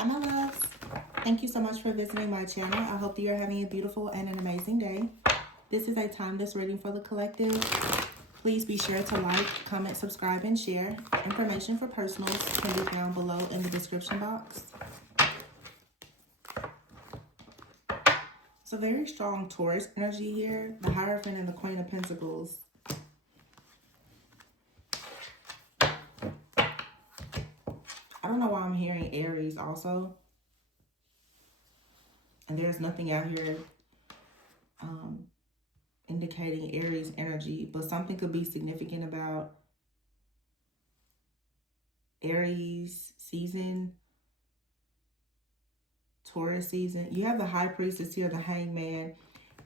Hi, my loves. Thank you so much for visiting my channel. I hope that you're having a beautiful and an amazing day. This is a timeless reading for the collective. Please be sure to like, comment, subscribe, and share. Information for personals can be found below in the description box. It's a very strong Taurus energy here. The Hierophant and the Queen of Pentacles. I don't know why I'm hearing Aries also. And there's nothing out here indicating Aries energy, but something could be significant about Aries season, Taurus season. You have the High Priestess here, the Hangman,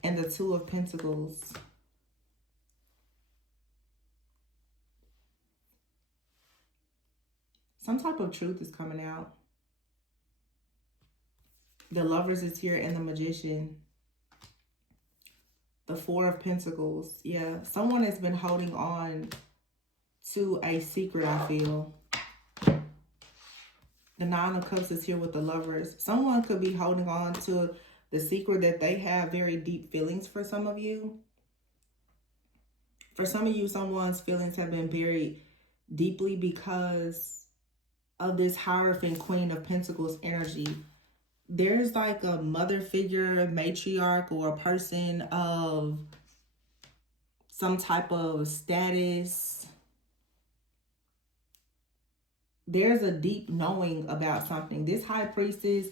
and the Two of Pentacles. Some type of truth is coming out. The Lovers is here and the Magician. The Four of Pentacles. Yeah, someone has been holding on to a secret, I feel. The Nine of Cups is here with the Lovers. Someone could be holding on to the secret that they have very deep feelings for some of you. For some of you, someone's feelings have been buried deeply because of this Hierophant Queen of Pentacles energy. There's like a mother figure, a matriarch, or a person of some type of status. There's a deep knowing about something. This High Priestess,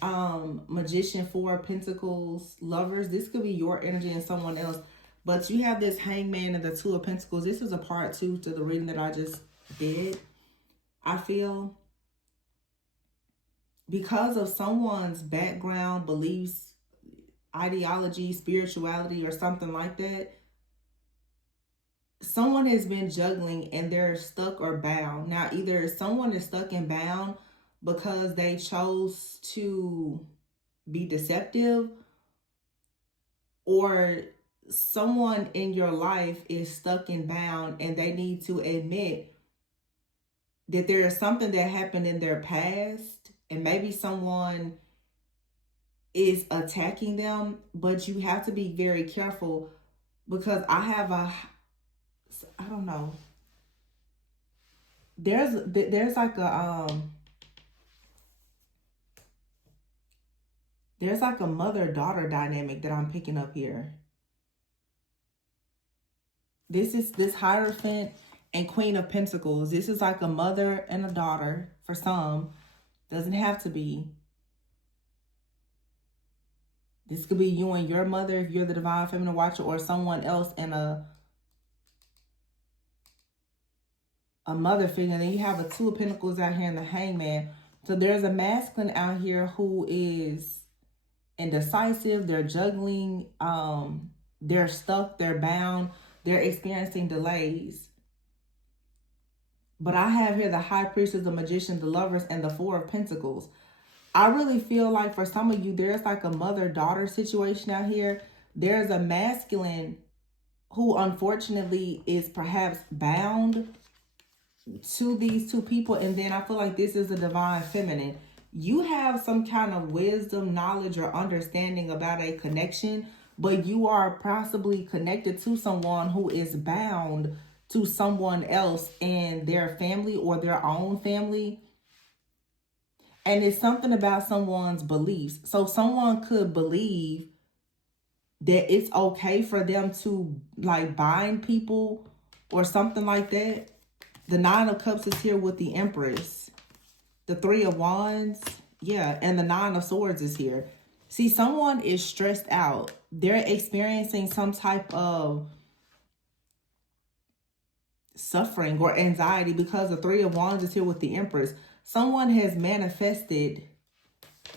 Magician, Four of Pentacles, Lovers, this could be your energy and someone else. But you have this Hangman and the Two of Pentacles. This is a part 2 to the reading that I just did. I feel because of someone's background, beliefs, ideology, spirituality, or something like that, someone has been juggling and they're stuck or bound. Now, either someone is stuck and bound because they chose to be deceptive, or someone in your life is stuck and bound and they need to admit that there is something that happened in their past. And maybe someone is attacking them, but you have to be very careful because I don't know. There's like a mother-daughter dynamic that I'm picking up here. This Hierophant and Queen of Pentacles. This is like a mother and a daughter for some. Doesn't have to be. This could be you and your mother if you're the Divine Feminine Watcher, or someone else and a mother figure. And then you have a Two of Pentacles out here in the Hangman. So there's a masculine out here who is indecisive. They're juggling. They're stuck. They're bound. They're experiencing delays. But I have here the High Priestess, the Magician, the Lovers, and the Four of Pentacles. I really feel like for some of you, there's like a mother-daughter situation out here. There's a masculine who unfortunately is perhaps bound to these two people. And then I feel like this is a Divine Feminine. You have some kind of wisdom, knowledge, or understanding about a connection, but you are possibly connected to someone who is bound to someone else and their family or their own family. And it's something about someone's beliefs. So someone could believe that it's okay for them to like bind people or something like that. The Nine of Cups is here with the Empress. The Three of Wands. Yeah, and the Nine of Swords is here. See, someone is stressed out. They're experiencing some type of suffering or anxiety because the Three of Wands is here with the Empress. Someone has manifested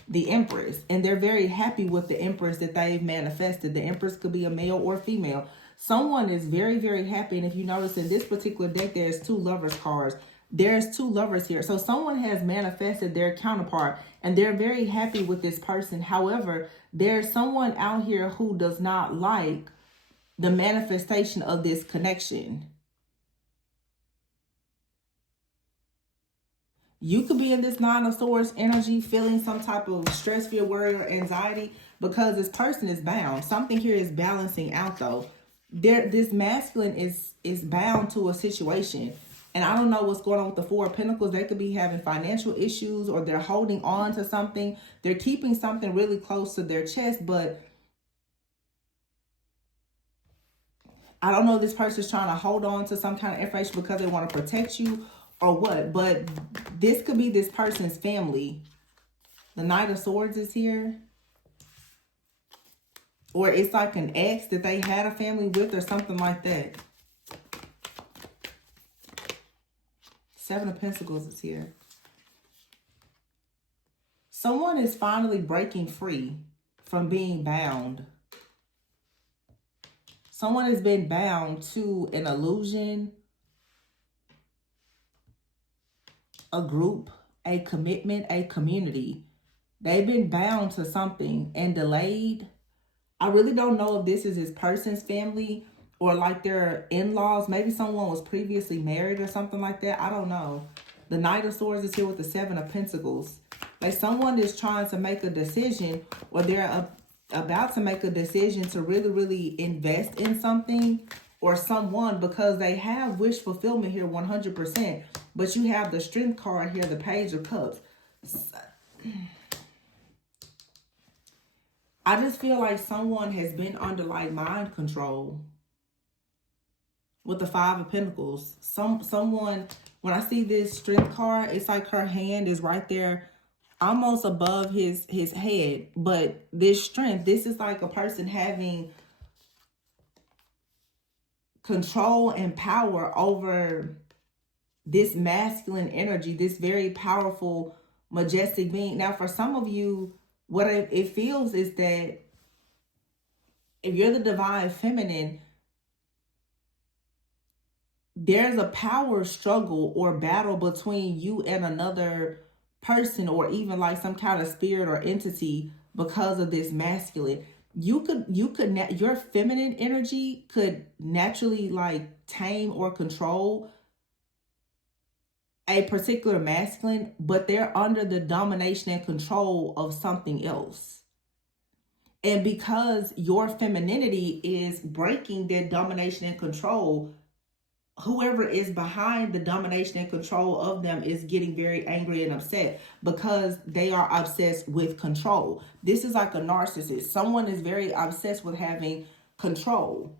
the Empress and they're very happy with the Empress that they've manifested. The Empress could be a male or female. Someone is very, very happy. And if you notice in this particular deck, there's 2 Lovers cards. There's 2 lovers here. So someone has manifested their counterpart and they're very happy with this person. However, there's someone out here who does not like the manifestation of this connection. You could be in this Nine of Swords energy, feeling some type of stress, fear, worry, or anxiety because this person is bound. Something here is balancing out though. This masculine is bound to a situation. And I don't know what's going on with the Four of Pentacles. They could be having financial issues, or they're holding on to something. They're keeping something really close to their chest, but I don't know if this person's trying to hold on to some kind of information because they want to protect you or what. But this could be this person's family. The Knight of Swords is here. Or it's like an ex that they had a family with or something like that. Seven of Pentacles is here. Someone is finally breaking free from being bound. Someone has been bound to an illusion, a group, a commitment, a community. They've been bound to something and delayed. I really don't know if this is this person's family or like their in-laws. Maybe someone was previously married or something like that. I don't know. The Knight of Swords is here with the Seven of Pentacles. Like someone is trying to make a decision, or they're about to make a decision to really, really invest in something or someone, because they have wish fulfillment here 100%. But you have the Strength card here, the Page of Cups. I just feel like someone has been under like mind control with the Five of Pentacles. Someone, when I see this Strength card, it's like her hand is right there almost above his head. But this strength, this is like a person having control and power over this masculine energy, this very powerful, majestic being. Now, for some of you, what it feels is that if you're the divine feminine, there's a power struggle or battle between you and another person, or even like some kind of spirit or entity, because of this masculine. Your feminine energy could naturally like tame or control a particular masculine, but they're under the domination and control of something else. And because your femininity is breaking their domination and control, whoever is behind the domination and control of them is getting very angry and upset because they are obsessed with control. This is like a narcissist. Someone is very obsessed with having control.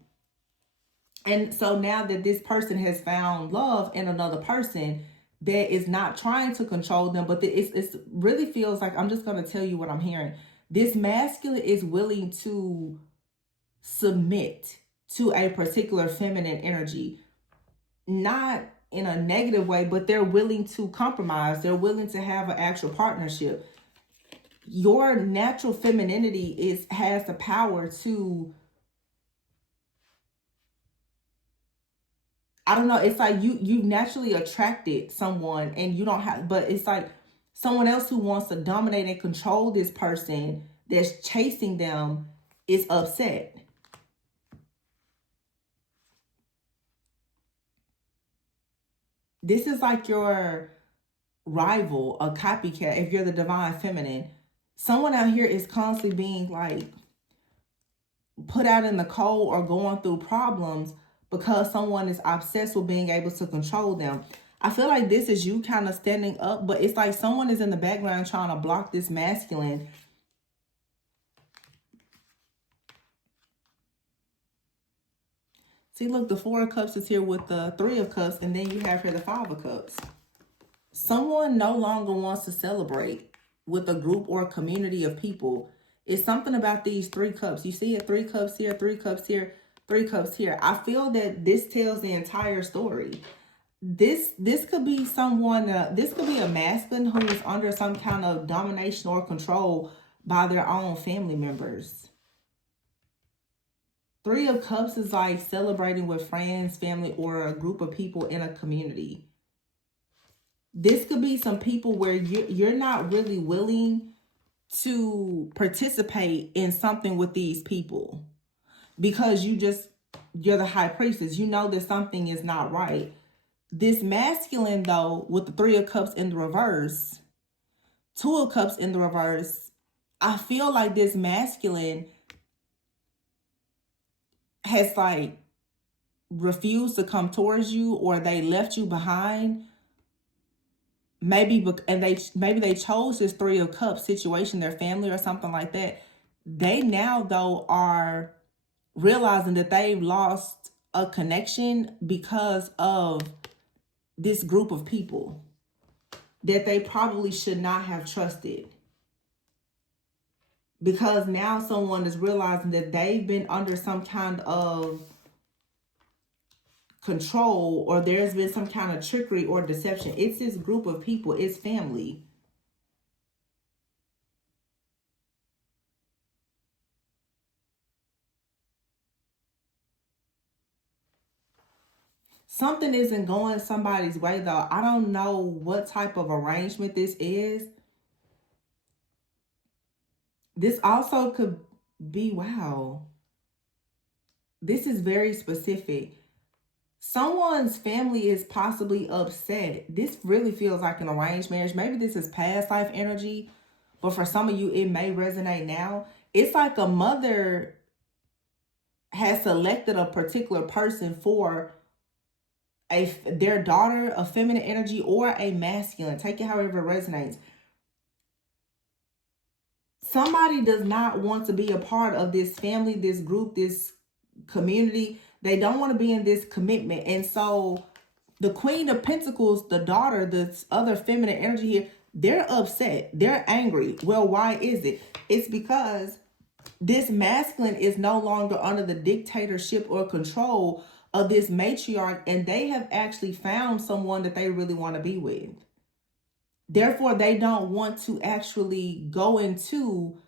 And so now that this person has found love in another person that is not trying to control them, but it really feels like, I'm just going to tell you what I'm hearing. This masculine is willing to submit to a particular feminine energy. Not in a negative way, but they're willing to compromise. They're willing to have an actual partnership. Your natural femininity has the power to, I don't know, it's like you naturally attracted someone and you don't have, but it's like someone else who wants to dominate and control this person that's chasing them is upset. This is like your rival, a copycat, if you're the divine feminine. Someone out here is constantly being like put out in the cold or going through problems because someone is obsessed with being able to control them. I feel like this is you kind of standing up, but it's like someone is in the background trying to block this masculine. See, look, the Four of Cups is here with the Three of Cups, and then you have here the Five of Cups. Someone no longer wants to celebrate with a group or a community of people. It's something about these three cups. You see it, 3 cups here, 3 cups here, 3 cups here. I feel that this tells the entire story. This could be someone, this could be a masculine who is under some kind of domination or control by their own family members. 3 of Cups is like celebrating with friends, family, or a group of people in a community. This could be some people where you're not really willing to participate in something with these people because you're the high priestess. You know that something is not right. This masculine, though, with the Three of Cups in the reverse, Two of Cups in the reverse, I feel like this masculine has like refused to come towards you, or they left you behind. Maybe they chose this Three of Cups situation, their family or something like that. They now though are realizing that they've lost a connection because of this group of people that they probably should not have trusted. Because now someone is realizing that they've been under some kind of control, or there's been some kind of trickery or deception. It's this group of people, it's family. Something isn't going somebody's way though. I don't know what type of arrangement this is. This also could be, wow, this is very specific. Someone's family is possibly upset. This really feels like an arranged marriage. Maybe this is past life energy, but for some of you, it may resonate now. It's like a mother has selected a particular person for their daughter, a feminine energy, or a masculine. Take it however it resonates. Somebody does not want to be a part of this family, this group, this community. They don't want to be in this commitment. And so the Queen of Pentacles, the daughter, this other feminine energy here, they're upset. They're angry. Well, why is it? It's because this masculine is no longer under the dictatorship or control of this matriarch, and they have actually found someone that they really want to be with. Therefore, they don't want to actually go into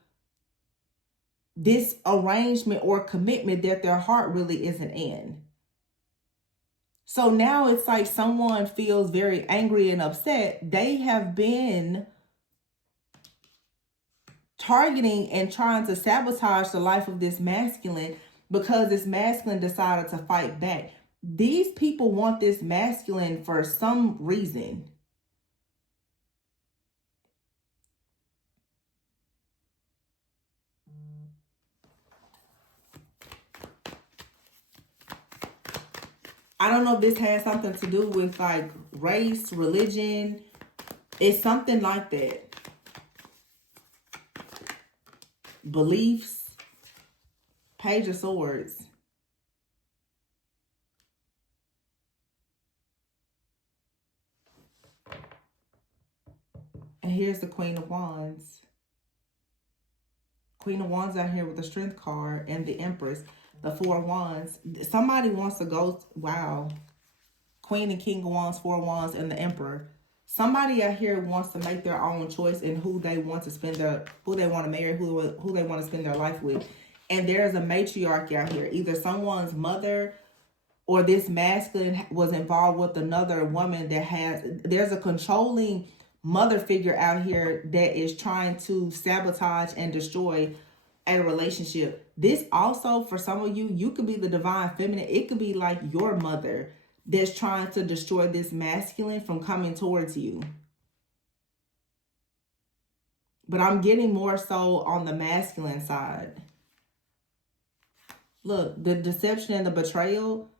this arrangement or commitment that their heart really isn't in. So now it's like someone feels very angry and upset. They have been targeting and trying to sabotage the life of this masculine because this masculine decided to fight back. These people want this masculine for some reason. I don't know if this has something to do with like race, religion. It's something like that. Beliefs. Page of Swords. And here's the Queen of Wands. Queen of Wands out here with the Strength card and the Empress. The Four of Wands. Somebody wants to go, wow. Queen and King of Wands, Four of Wands, and the Emperor. Somebody out here wants to make their own choice in who they want to spend who they want to marry, who they want to spend their life with. And there's a matriarch out here. Either someone's mother or this masculine was involved with another woman that there's a controlling mother figure out here that is trying to sabotage and destroy a relationship. This also, for some of you, you could be the divine feminine. It could be like your mother that's trying to destroy this masculine from coming towards you. But I'm getting more so on the masculine side. Look, the deception and the betrayal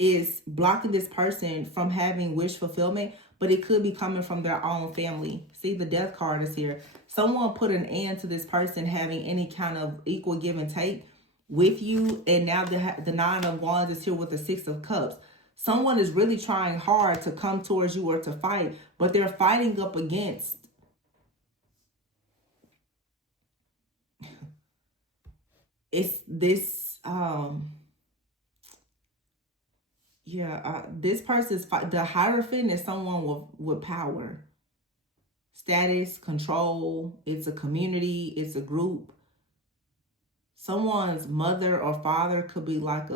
is blocking this person from having wish fulfillment, but it could be coming from their own family. See, the Death card is here. Someone put an end to this person having any kind of equal give and take with you, and now the Nine of Wands is here with the Six of Cups. Someone is really trying hard to come towards you or to fight, but they're fighting up against it's this this person's the Hierophant is someone with power, status, control. It's a community, it's a group. Someone's mother or father could be like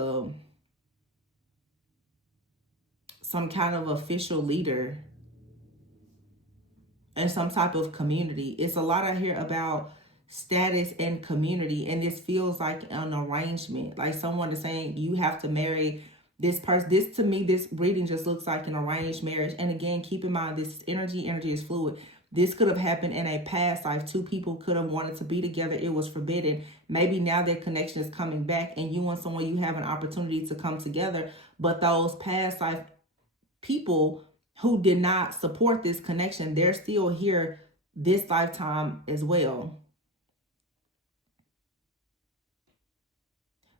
some kind of official leader in some type of community. It's a lot out here about status and community, and this feels like an arrangement. Like someone is saying you have to marry This to me, this reading just looks like an arranged marriage. And again, keep in mind, this energy is fluid. This could have happened in a past life. Two people could have wanted to be together. It was forbidden. Maybe now their connection is coming back and you and someone, you have an opportunity to come together. But those past life people who did not support this connection, they're still here this lifetime as well.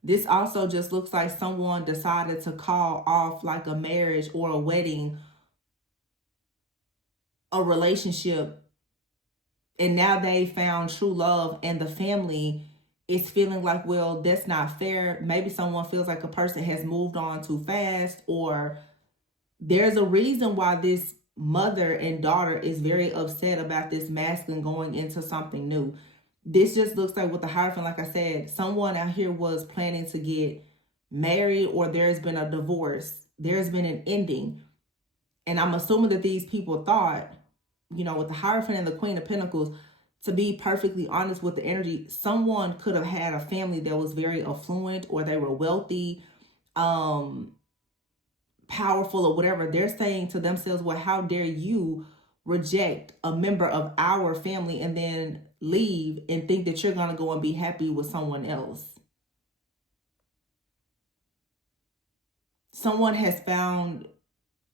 This also just looks like someone decided to call off like a marriage or a wedding, a relationship, and now they found true love, and the family is feeling like, well, that's not fair. Maybe someone feels like a person has moved on too fast, or there's a reason why this mother and daughter is very upset about this masculine going into something new. This just looks like with the Hierophant, like I said, someone out here was planning to get married, or there's been a divorce. There's been an ending. And I'm assuming that these people thought, you know, with the Hierophant and the Queen of Pentacles, to be perfectly honest with the energy, someone could have had a family that was very affluent, or they were wealthy, powerful, or whatever. They're saying to themselves, well, how dare you reject a member of our family and then leave and think that you're going to go and be happy with someone else. Someone has found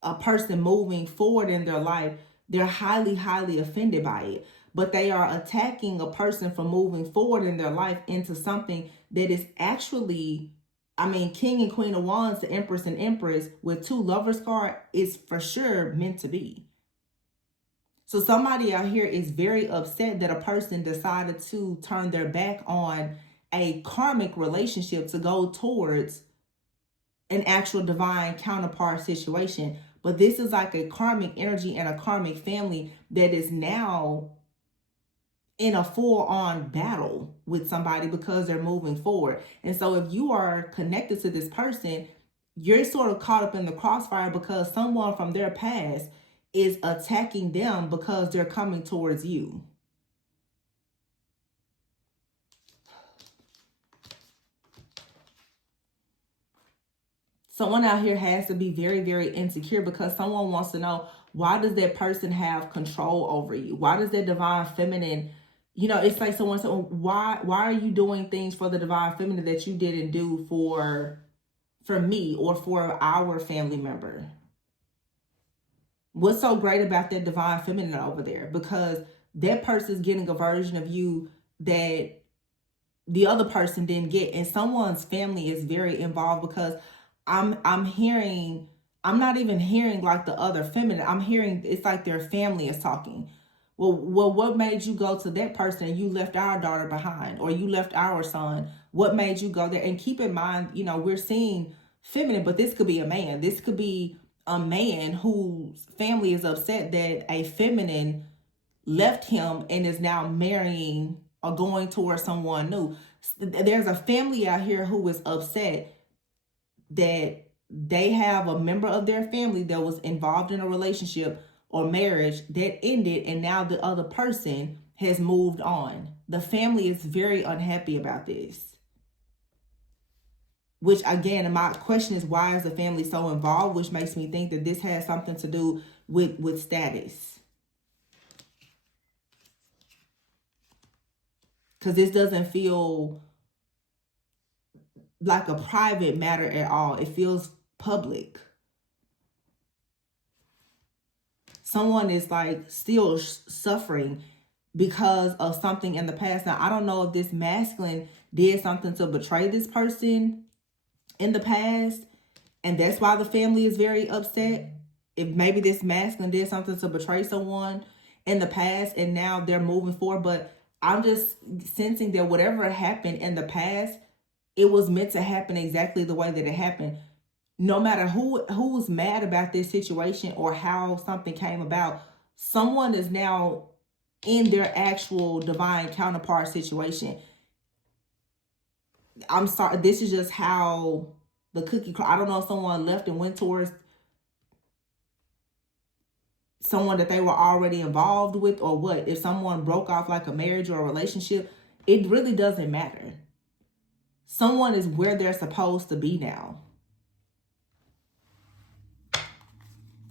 a person moving forward in their life. They're highly, highly offended by it, but they are attacking a person for moving forward in their life into something that is actually, I mean, King and Queen of Wands, the Empress and Empress with two Lovers card is for sure meant to be. So somebody out here is very upset that a person decided to turn their back on a karmic relationship to go towards an actual divine counterpart situation. But this is like a karmic energy and a karmic family that is now in a full-on battle with somebody because they're moving forward. And so if you are connected to this person, you're sort of caught up in the crossfire because someone from their past is attacking them because they're coming towards you. Someone out here has to be very, very insecure because someone wants to know, why does that person have control over you? Why does that divine feminine, you know, it's like someone said, why are you doing things for the divine feminine that you didn't do for me or for our family member? What's so great about that divine feminine over there? Because that person's getting a version of you that the other person didn't get. And someone's family is very involved because I'm hearing, I'm not even hearing like the other feminine. I'm hearing it's like their family is talking. Well, what made you go to that person and you left our daughter behind, or you left our son? What made you go there? And keep in mind, you know, we're seeing feminine, but this could be a man. This could be a man whose family is upset that a feminine left him and is now marrying or going towards someone new. There's a family out here who is upset that they have a member of their family that was involved in a relationship or marriage that ended, and now the other person has moved on. The family is very unhappy about this. Which again, my question is, why is the family so involved? Which makes me think that this has something to do with status. Because this doesn't feel like a private matter at all. It feels public. Someone is like still suffering because of something in the past. Now, I don't know if this masculine did something to betray this person in the past, and that's why the family is very upset. If maybe this masculine did something to betray someone in the past and now they're moving forward. But I'm just sensing that whatever happened in the past, it was meant to happen exactly the way that it happened. No matter who's mad about this situation or how something came about, someone is now in their actual divine counterpart situation. I'm sorry, this is just how the cookie, I don't know if someone left and went towards someone that they were already involved with or what. If someone broke off like a marriage or a relationship, it really doesn't matter. Someone is where they're supposed to be now.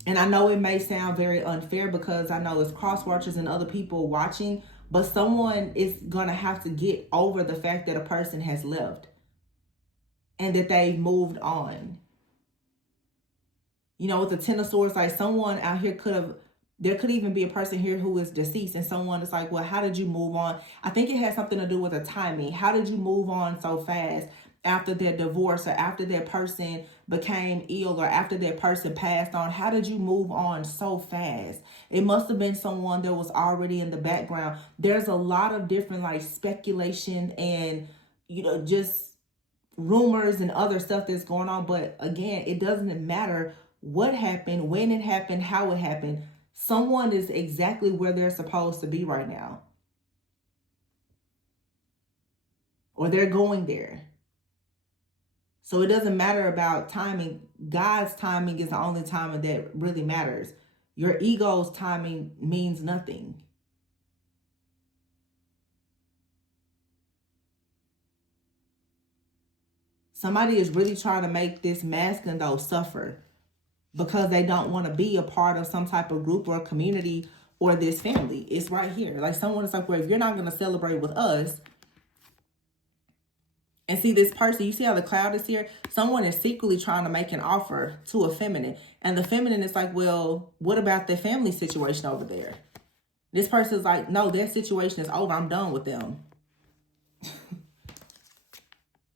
And I know it may sound very unfair because I know it's cross watchers and other people watching, but someone is going to have to get over the fact that a person has left and that they've moved on. You know, with the Ten of Swords, like someone out here there could even be a person here who is deceased, and someone is like, well, how did you move on? I think it has something to do with the timing. How did you move on so fast after their divorce, or after that person became ill, or after that person passed on? How did you move on so fast? It must have been someone that was already in the background. There's a lot of different like speculation and, you know, just rumors and other stuff that's going on. But again, it doesn't matter what happened, when it happened, how it happened. Someone is exactly where they're supposed to be right now. Or they're going there. So it doesn't matter about timing. God's timing is the only timing that really matters. Your ego's timing means nothing. Somebody is really trying to make this masculine though suffer because they don't want to be a part of some type of group or community or this family. It's right here. Like someone is like, well, if you're not going to celebrate with us. And see this person, you see how the cloud is here? Someone is secretly trying to make an offer to a feminine. And the feminine is like, well, what about the family situation over there? This person is like, no, their situation is over. I'm done with them.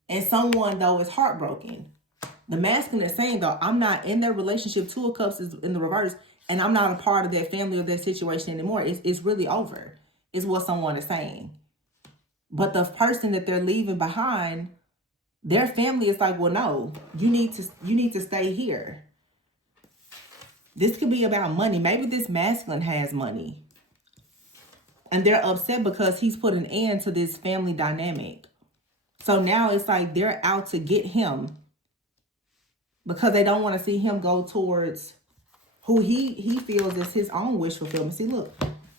And someone, though, is heartbroken. The masculine is saying, though, I'm not in their relationship. Two of Cups is in the reverse. And I'm not a part of that family or that situation anymore. It's really over, is what someone is saying. But the person that they're leaving behind, their family is like, well, no, you need to stay here. This could be about money. Maybe this masculine has money. And they're upset because he's put an end to this family dynamic. So now it's like they're out to get him because they don't want to see him go towards who he feels is his own wish fulfillment. See, look,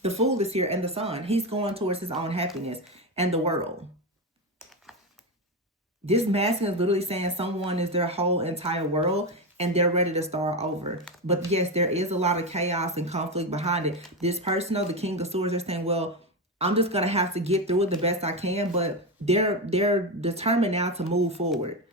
the Fool is here and the Sun. He's going towards his own happiness and the world. This masculine is literally saying someone is their whole entire world and they're ready to start over. But yes, there is a lot of chaos and conflict behind it. This person, though, the King of Swords, they're saying, well, I'm just going to have to get through it the best I can. But they're determined now to move forward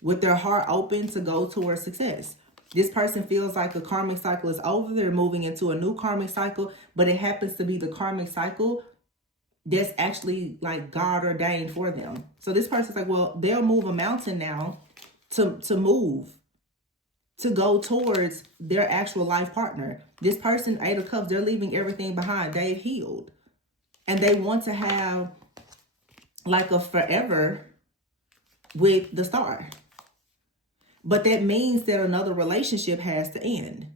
with their heart open to go towards success. This person feels like the karmic cycle is over. They're moving into a new karmic cycle, but it happens to be the karmic cycle that's actually like God ordained for them. So this person's like, well, they'll move a mountain now to move, to go towards their actual life partner. This person, Eight of Cups, they're leaving everything behind. They've healed. And they want to have like a forever with the Star. But that means that another relationship has to end.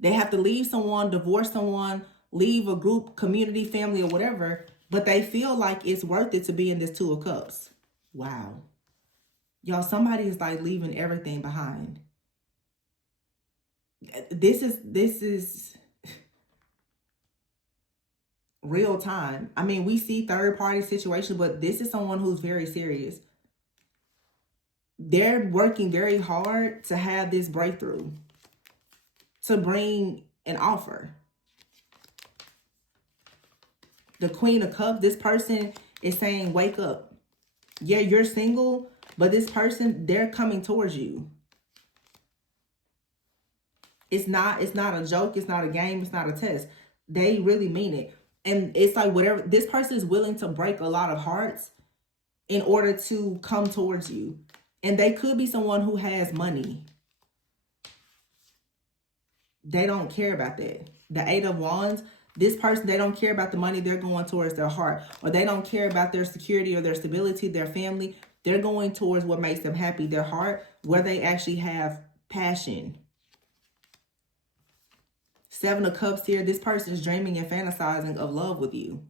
They have to leave someone, divorce someone, leave a group, community, family, or whatever, but they feel like it's worth it to be in this Two of Cups. Wow. Y'all, somebody is like leaving everything behind. This is real time. I mean, we see third party situation, but this is someone who's very serious. They're working very hard to have this breakthrough, to bring an offer. The Queen of Cups, this person is saying, wake up. Yeah, you're single, but this person, they're coming towards you. It's not a joke. It's not a game. It's not a test. They really mean it. And it's like whatever, this person is willing to break a lot of hearts in order to come towards you. And they could be someone who has money. They don't care about that. The Eight of Wands, this person, they don't care about the money. They're going towards their heart. Or they don't care about their security or their stability, their family. They're going towards what makes them happy, their heart, where they actually have passion. Seven of Cups here. This person is dreaming and fantasizing of love with you.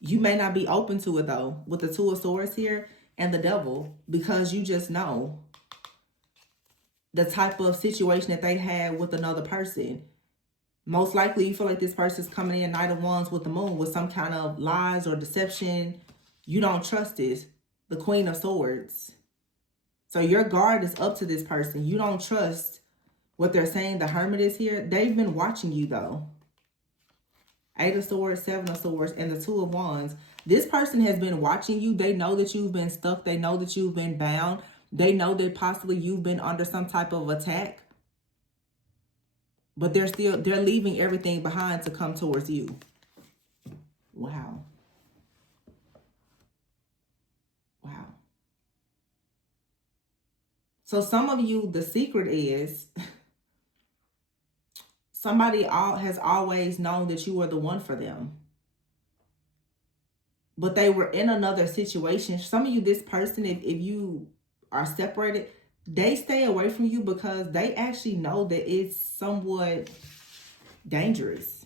You may not be open to it, though, with the Two of Swords here and the Devil, because you just know the type of situation that they had with another person. Most likely, you feel like this person's coming in Knight of Wands with the Moon with some kind of lies or deception. You don't trust this. The Queen of Swords. So your guard is up to this person. You don't trust what they're saying. The Hermit is here. They've been watching you though. 8 of Swords, 7 of Swords, and the 2 of Wands. This person has been watching you. They know that you've been stuck. They know that you've been bound. They know that possibly you've been under some type of attack. But they're leaving everything behind to come towards you. Wow. Wow. So some of you, the secret is somebody has always known that you were the one for them. But they were in another situation. Some of you, this person, if you are separated, they stay away from you because they actually know that it's somewhat dangerous.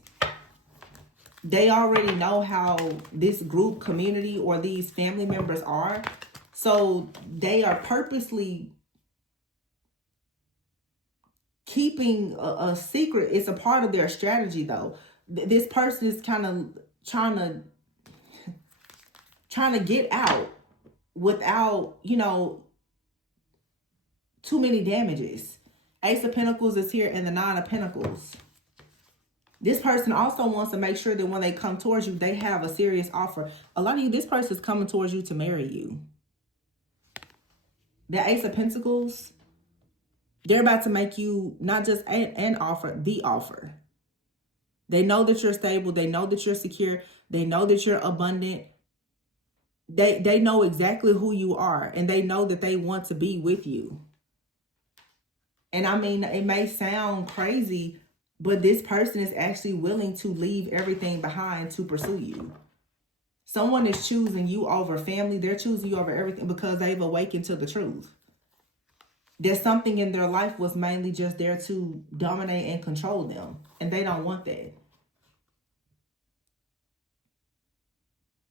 They already know how this group, community, or these family members are. So they are purposely keeping a secret. It's a part of their strategy though. This person is kind of trying to get out without, you know, too many damages. Ace of Pentacles is here and the 9 of Pentacles. This person also wants to make sure that when they come towards you, they have a serious offer. A lot of you, this person is coming towards you to marry you. The Ace of Pentacles, they're about to make you not just an offer, the offer. They know that you're stable. They know that you're secure. They know that you're abundant. They know exactly who you are, and they know that they want to be with you. And I mean, it may sound crazy, but this person is actually willing to leave everything behind to pursue you. Someone is choosing you over family. They're choosing you over everything because they've awakened to the truth. There's something in their life was mainly just there to dominate and control them, and they don't want that.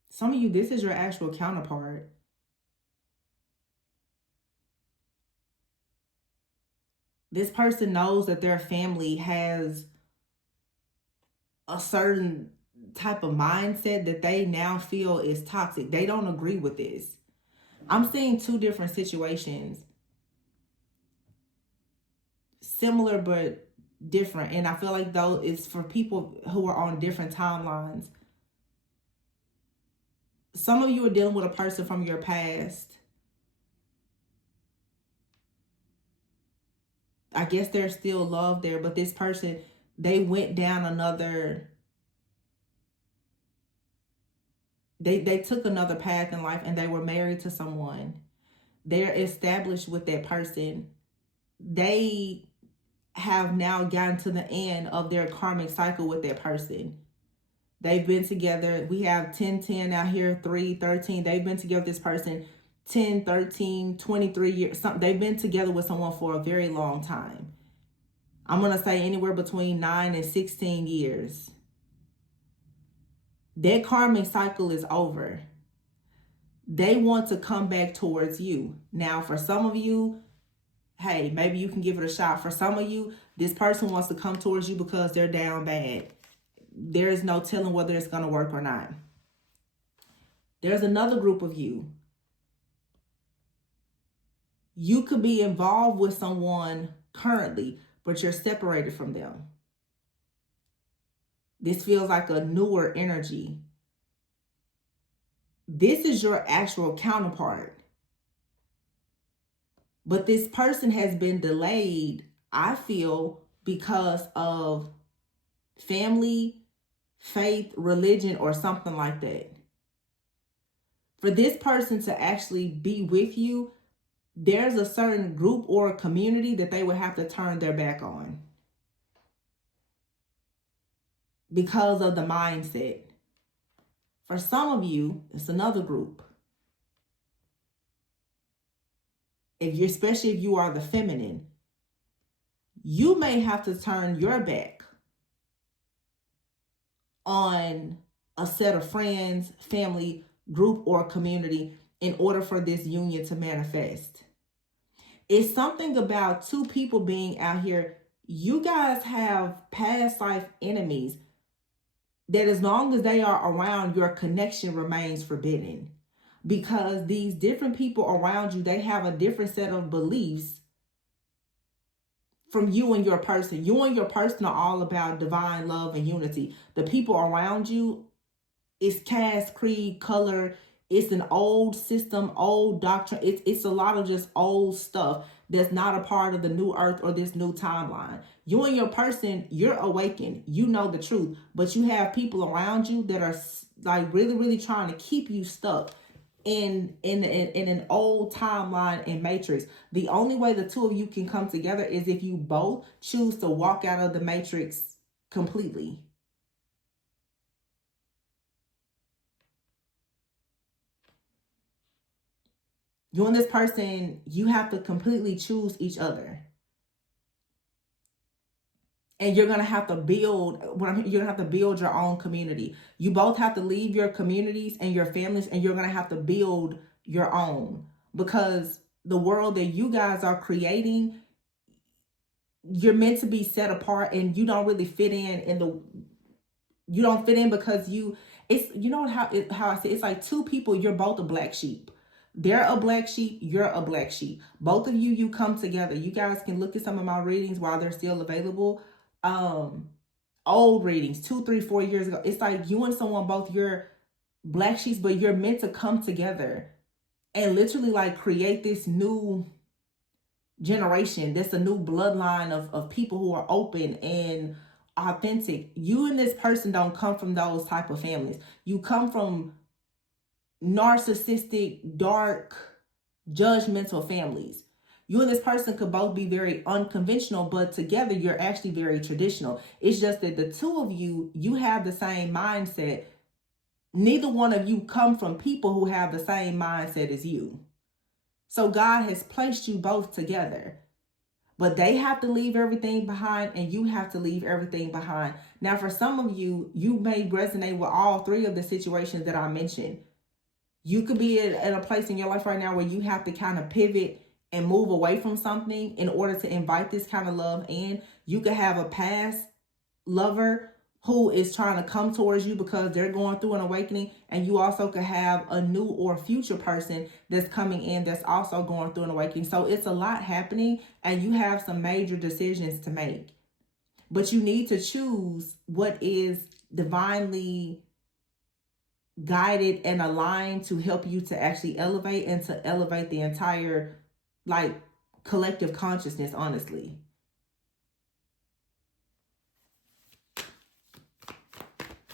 Some of you, this is your actual counterpart. This person knows that their family has a certain type of mindset that they now feel is toxic. They don't agree with this. I'm seeing 2 different situations. Similar but different. And I feel like though it's for people who are on different timelines. Some of you are dealing with a person from your past. I guess there's still love there, but this person, they went down another, they took another path in life and they were married to someone. They're established with that person. They have now gotten to the end of their karmic cycle with that person. They've been together. We have 10, 10 out here, 3, 13. They've been together with this person 10, 13, 23 years. They've been together with someone for a very long time. I'm going to say anywhere between 9 and 16 years. Their karmic cycle is over. They want to come back towards you. Now, for some of you, hey, maybe you can give it a shot. For some of you, this person wants to come towards you because they're down bad. There is no telling whether it's going to work or not. There's another group of you. You could be involved with someone currently, but you're separated from them. This feels like a newer energy. This is your actual counterpart. But this person has been delayed, I feel, because of family, faith, religion, or something like that. For this person to actually be with you, there's a certain group or community that they would have to turn their back on because of the mindset. For some of you, it's another group. Especially if you are the feminine, you may have to turn your back on a set of friends, family, group, or community in order for this union to manifest. It's something about 2 people being out here. You guys have past life enemies that as long as they are around, your connection remains forbidden. because these different people around you, they have a different set of beliefs from you and your person. You and your person are all about divine love and unity. The people around you, it's caste, creed, color. It's an old system, old doctrine. It's a lot of just old stuff that's not a part of the new earth or this new timeline. You and your person, you're awakened. You know the truth. But you have people around you that are like really, really trying to keep you stuck in an old timeline and matrix. The only way the two of you can come together is if you both choose to walk out of the matrix completely. You and this person, you have to completely choose each other. And you're gonna have to build. You're gonna have to build your own community. You both have to leave your communities and your families, and you're gonna have to build your own, because the world that you guys are creating, you're meant to be set apart, and you don't really fit in the. You don't fit in because it's, you know how I say, it's like two people. You're both a black sheep. They're a black sheep. You're a black sheep. Both of you come together. You guys can look at some of my readings while they're still available. Old readings 2, 3, 4 years ago. It's like you and someone, both you're black sheets, but you're meant to come together and literally like create this new generation. That's a new bloodline of people who are open and authentic. You and this person don't come from those type of families. You come from narcissistic, dark, judgmental families. You and this person could both be very unconventional, but together you're actually very traditional. It's just that the two of you, you have the same mindset. Neither one of you come from people who have the same mindset as you. So God has placed you both together. But they have to leave everything behind, and you have to leave everything behind. Now, for some of you, you may resonate with all three of the situations that I mentioned. You could be at a place in your life right now where you have to kind of pivot and move away from something in order to invite this kind of love in. You could have a past lover who is trying to come towards you because they're going through an awakening, and you also could have a new or future person that's coming in that's also going through an awakening. So it's a lot happening, and you have some major decisions to make. But you need to choose what is divinely guided and aligned to help you to actually elevate and to elevate the entire like collective consciousness, honestly.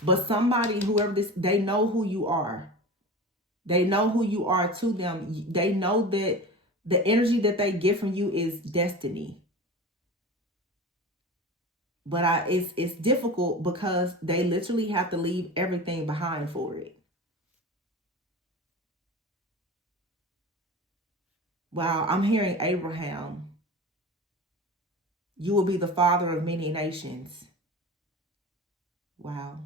But somebody, whoever this, they know who you are. They know who you are to them. They know that the energy that they get from you is destiny. But it's difficult because they literally have to leave everything behind for it. Wow, I'm hearing Abraham. You will be the father of many nations. Wow.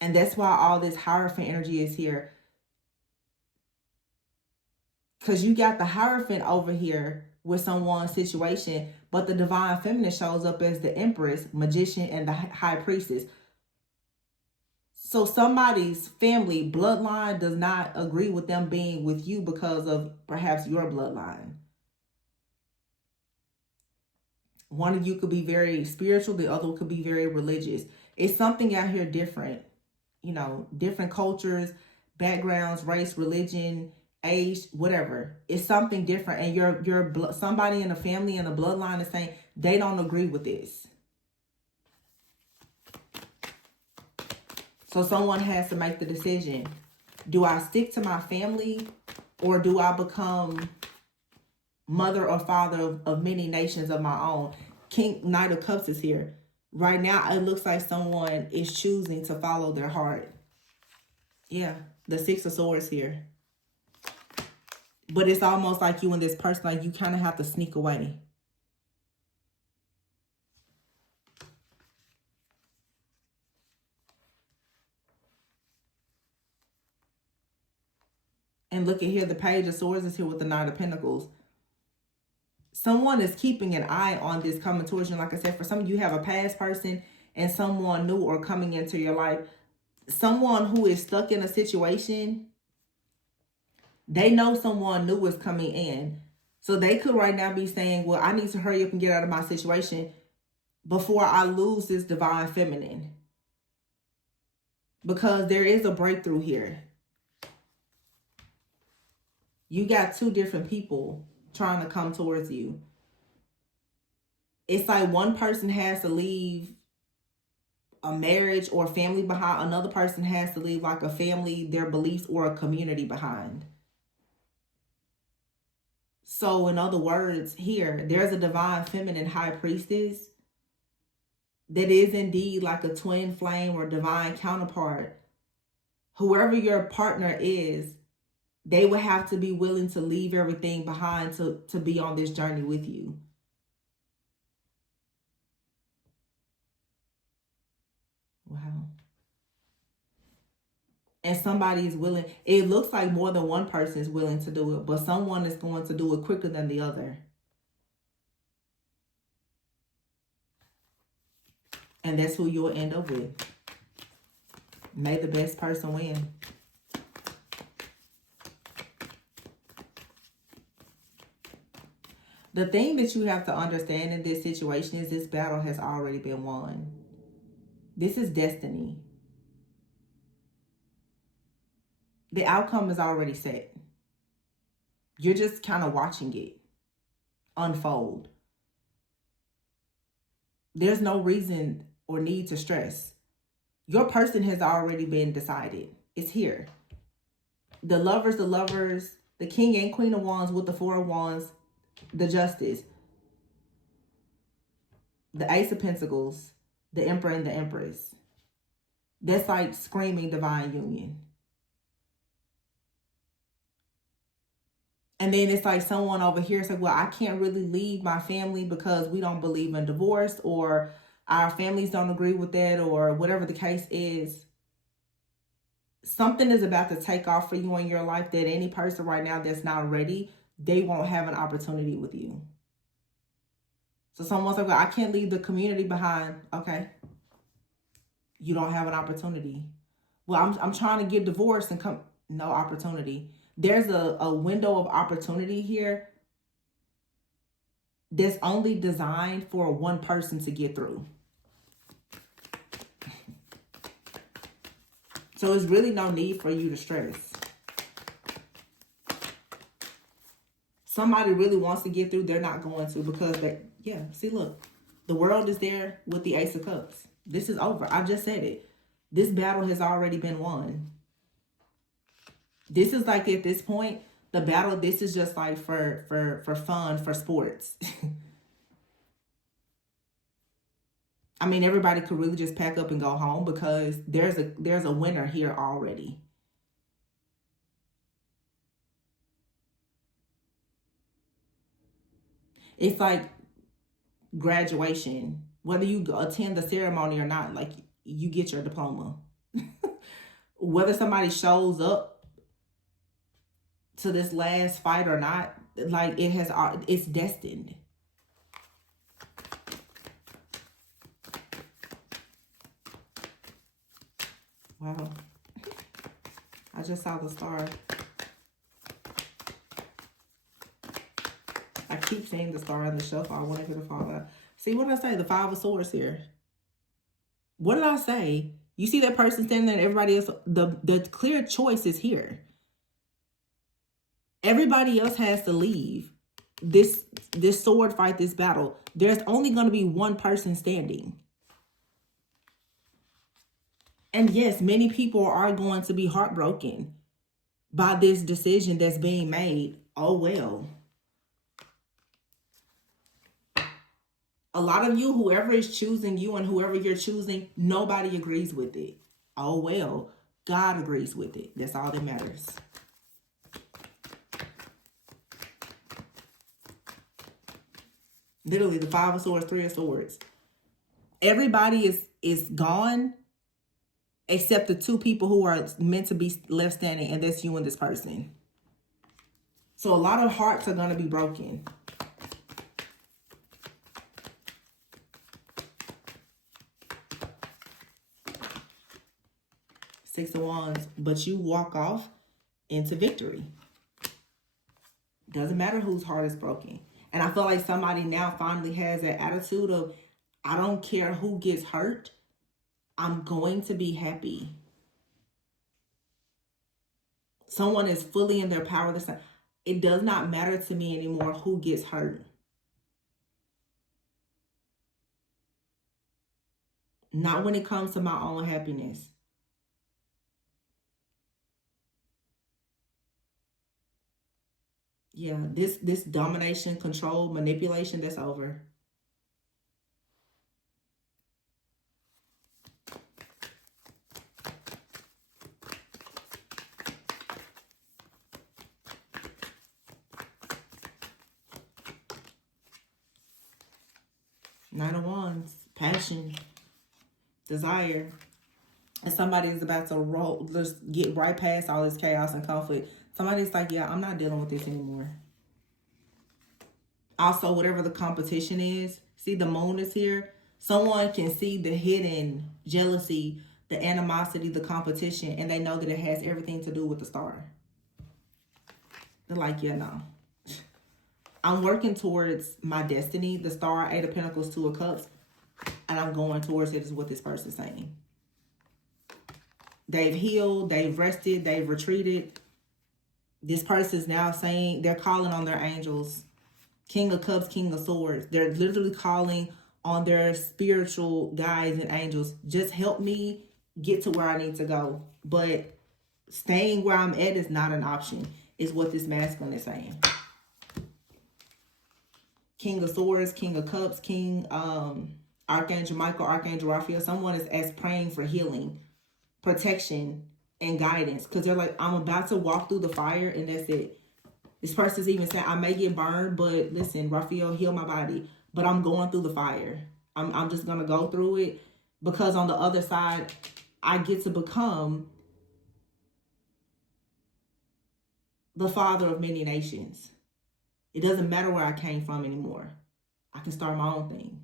And that's why all this Hierophant energy is here. Because you got the Hierophant over here with someone's situation, but the Divine Feminine shows up as the Empress, Magician, and the High Priestess. So somebody's family bloodline does not agree with them being with you because of perhaps your bloodline. One of you could be very spiritual, the other could be very religious. It's something out here different. You know, different cultures, backgrounds, race, religion, age, whatever. It's something different, and you're somebody in the family and the bloodline is saying they don't agree with this. So someone has to make the decision. Do I stick to my family, or do I become mother or father of many nations of my own? King Knight of Cups is here. Right now, it looks like someone is choosing to follow their heart. Yeah, the Six of Swords here. But it's almost like you and this person, like you kind of have to sneak away. And look at here, the Page of Swords is here with the Knight of Pentacles. Someone is keeping an eye on this coming towards you. Like I said, for some of you have a past person and someone new or coming into your life. Someone who is stuck in a situation They know someone new is coming in. So they could right now be saying, well, I need to hurry up and get out of my situation before I lose this divine feminine. Because there is a breakthrough here. You got two different people trying to come towards you. It's like one person has to leave a marriage or family behind. Another person has to leave like a family, their beliefs, or a community behind. So in other words, here, there's a divine feminine high priestess that is indeed like a twin flame or divine counterpart. Whoever your partner is, they would have to be willing to leave everything behind to be on this journey with you. Wow. And somebody is willing. It looks like more than one person is willing to do it, but someone is going to do it quicker than the other. And that's who you'll end up with. May the best person win. The thing that you have to understand in this situation is this battle has already been won. This is destiny. The outcome is already set. You're just kind of watching it unfold. There's no reason or need to stress. Your person has already been decided. It's here. The lovers, the king and queen of wands with the four of wands, the justice, the ace of pentacles, the emperor and the empress. That's like screaming divine union. And then it's like someone over here said, well, I can't really leave my family because we don't believe in divorce, or our families don't agree with that, or whatever the case is. Something is about to take off for you in your life that any person right now that's not ready, they won't have an opportunity with you. So someone's like, well, I can't leave the community behind. Okay. You don't have an opportunity. Well, I'm trying to get divorced and come. No opportunity. There's a window of opportunity here that's only designed for one person to get through. So there's really no need for you to stress. Somebody really wants to get through, they're not going to, because see, look, the world is there with the Ace of Cups. This is over. I just said it. This battle has already been won. This is like, at this point, the battle, this is just like for fun, for sports. I mean, everybody could really just pack up and go home because there's a winner here already. It's like graduation. Whether you attend the ceremony or not, like, you get your diploma. Whether somebody shows up to this last fight or not, like, it's destined. Wow. I just saw the star. I keep seeing the star on the shelf. I wanted it to fall out. See, what did I say? The Five of Swords here. What did I say? You see that person standing there and everybody else, the clear choice is here. Everybody else has to leave this sword fight, this battle. There's only going to be one person standing. And yes, many people are going to be heartbroken by this decision that's being made. Oh, well. A lot of you, whoever is choosing you and whoever you're choosing, nobody agrees with it. Oh, well. God agrees with it. That's all that matters. Literally, the Five of Swords, Three of Swords. Everybody is gone except the two people who are meant to be left standing, and that's you and this person. So a lot of hearts are going to be broken. Six of Wands, but you walk off into victory. Doesn't matter whose heart is broken. And I feel like somebody now finally has that attitude of, I don't care who gets hurt. I'm going to be happy. Someone is fully in their power this time. It does not matter to me anymore who gets hurt. Not when it comes to my own happiness. Yeah, this domination, control, manipulation, that's over. Nine of Wands, passion, desire. And somebody's about to roll, just get right past all this chaos and conflict. Somebody's like, yeah, I'm not dealing with this anymore. Also, whatever the competition is, see the moon is here. Someone can see the hidden jealousy, the animosity, the competition, and they know that it has everything to do with the star. They're like, yeah, no. I'm working towards my destiny, the star, 8 of Pentacles, 2 of Cups, and I'm going towards it is what this person's saying. They've healed, they've rested, they've retreated. This person is now saying, they're calling on their angels. King of Cups, King of Swords. They're literally calling on their spiritual guides and angels. Just help me get to where I need to go. But staying where I'm at is not an option, is what this masculine is saying. King of Swords, King of Cups, King, Archangel Michael, Archangel Raphael. Someone is praying for healing, protection, and guidance. Because they're like, I'm about to walk through the fire and that's it. This person's even saying, I may get burned, but listen, Raphael, heal my body. But I'm going through the fire. I'm just going to go through it. Because on the other side, I get to become the father of many nations. It doesn't matter where I came from anymore. I can start my own thing.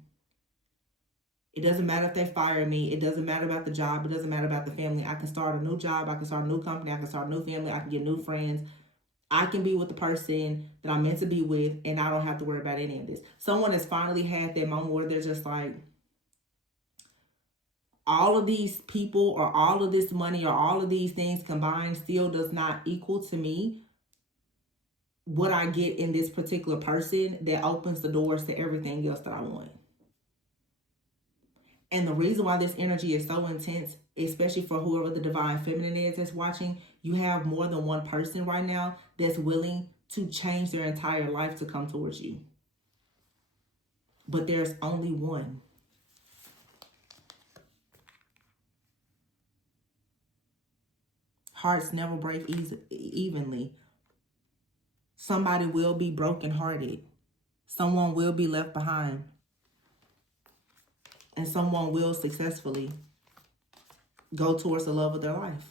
It doesn't matter if they fire me. It doesn't matter about the job. It doesn't matter about the family. I can start a new job. I can start a new company. I can start a new family. I can get new friends. I can be with the person that I'm meant to be with, and I don't have to worry about any of this. Someone has finally had that moment where they're just like, all of these people or all of this money or all of these things combined still does not equal to me what I get in this particular person that opens the doors to everything else that I want. And the reason why this energy is so intense, especially for whoever the divine feminine is that's watching, you have more than one person right now that's willing to change their entire life to come towards you. But there's only one. Hearts never break evenly. Somebody will be brokenhearted. Someone will be left behind. And someone will successfully go towards the love of their life.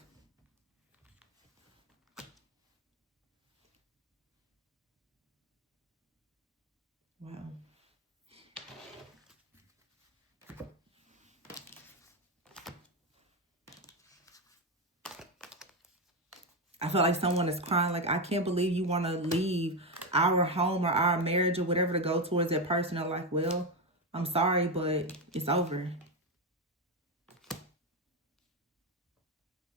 Wow. I feel like someone is crying, like, I can't believe you want to leave our home or our marriage or whatever to go towards that person. They're like, well, I'm sorry, but it's over.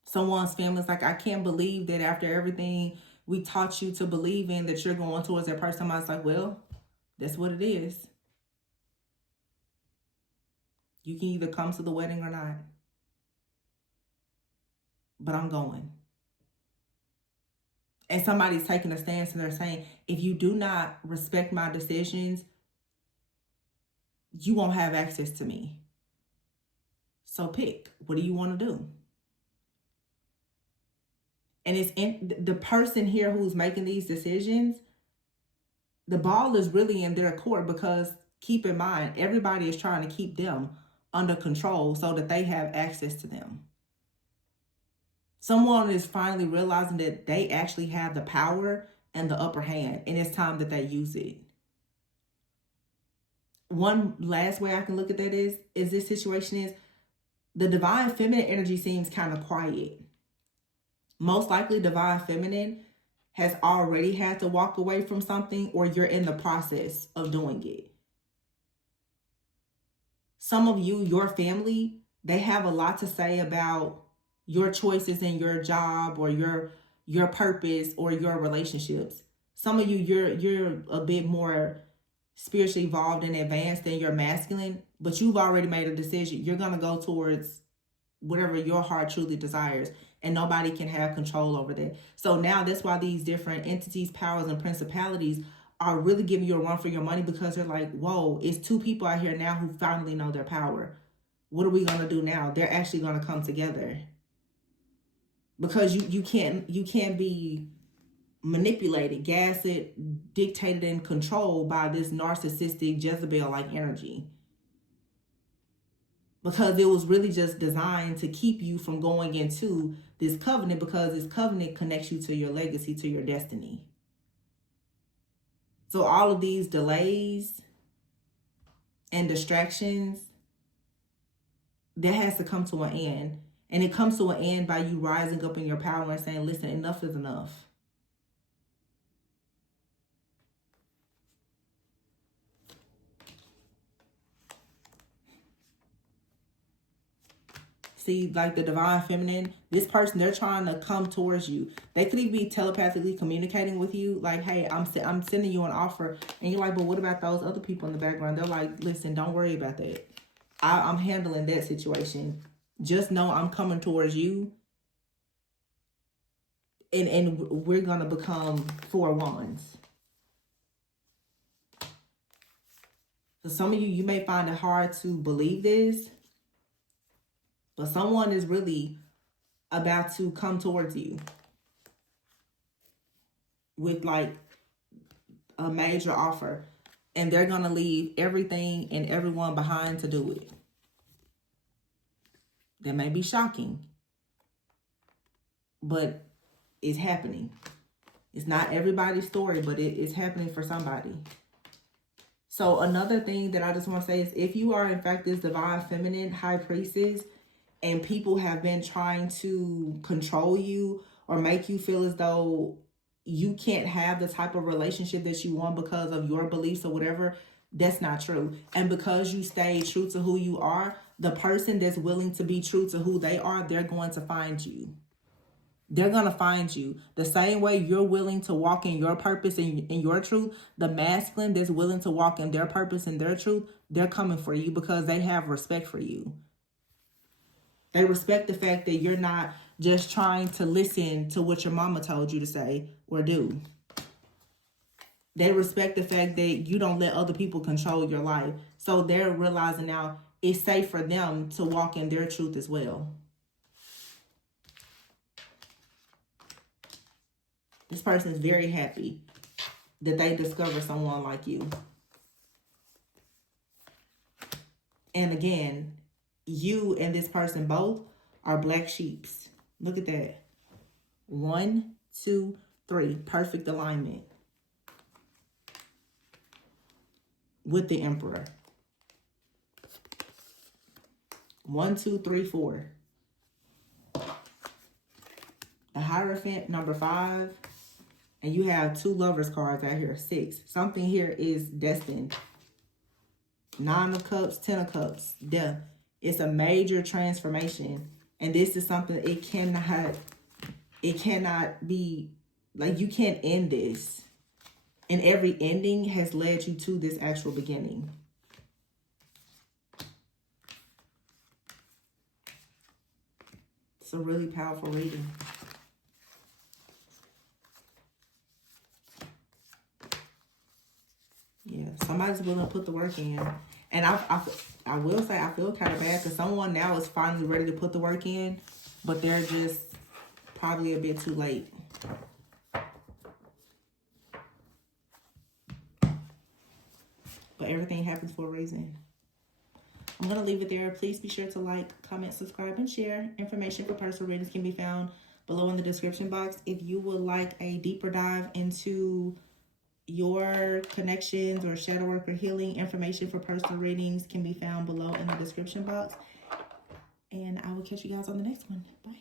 Someone's family's like, I can't believe that after everything we taught you to believe in that you're going towards that person. Somebody's like, well, that's what it is. You can either come to the wedding or not. But I'm going. And somebody's taking a stance and they're saying, if you do not respect my decisions, you won't have access to me. So pick. What do you want to do? And it's the person here who's making these decisions, the ball is really in their court, because keep in mind, everybody is trying to keep them under control so that they have access to them. Someone is finally realizing that they actually have the power and the upper hand, and it's time that they use it. One last way I can look at that is this situation is the divine feminine energy seems kind of quiet. Most likely divine feminine has already had to walk away from something, or you're in the process of doing it. Some of you, your family, they have a lot to say about your choices in your job or your purpose or your relationships. Some of you, you're a bit more spiritually evolved and advanced than your masculine, but you've already made a decision. You're going to go towards whatever your heart truly desires, and nobody can have control over that. So now that's why these different entities, powers, and principalities are really giving you a run for your money, because they're like, whoa, it's two people out here now who finally know their power. What are we going to do now? They're actually going to come together, because you can't be manipulated, gaslit, dictated, and controlled by this narcissistic Jezebel-like energy. Because it was really just designed to keep you from going into this covenant, because this covenant connects you to your legacy, to your destiny. So all of these delays and distractions, that has to come to an end. And it comes to an end by you rising up in your power and saying, listen, enough is enough. See, like the divine feminine, this person, they're trying to come towards you. They could even be telepathically communicating with you. Like, hey, I'm sending you an offer. And you're like, but what about those other people in the background? They're like, listen, don't worry about that. I'm handling that situation. Just know I'm coming towards you. And we're going to become 4 wands. So some of you, you may find it hard to believe this, but someone is really about to come towards you with like a major offer, and they're going to leave everything and everyone behind to do it. That may be shocking, but it's happening. It's not everybody's story, but it's happening for somebody. So another thing that I just want to say is, if you are in fact this divine feminine high priestess, and people have been trying to control you or make you feel as though you can't have the type of relationship that you want because of your beliefs or whatever, that's not true. And because you stay true to who you are, the person that's willing to be true to who they are, they're going to find you. They're going to find you. The same way you're willing to walk in your purpose and in your truth, the masculine that's willing to walk in their purpose and their truth, they're coming for you because they have respect for you. They respect the fact that you're not just trying to listen to what your mama told you to say or do. They respect the fact that you don't let other people control your life. So they're realizing now it's safe for them to walk in their truth as well. This person is very happy that they discover someone like you. And again, you and this person both are black sheeps. Look at that. 1, 2, 3. Perfect alignment. With the Emperor. 1, 2, 3, 4. The Hierophant, number 5. And you have 2 Lovers cards out here. 6. Something here is destined. 9 of Cups, 10 of Cups. Death. It's a major transformation. And this is something, it cannot be, like, you can't end this. And every ending has led you to this actual beginning. It's a really powerful reading. Yeah, somebody's willing to put the work in. And I will say I feel kind of bad because someone now is finally ready to put the work in, but they're just probably a bit too late. But everything happens for a reason. I'm going to leave it there. Please be sure to like, comment, subscribe, and share. Information for personal readings can be found below in the description box. If you would like a deeper dive into your connections or shadow work or healing, information for personal readings can be found below in the description box. And I will catch you guys on the next one. Bye.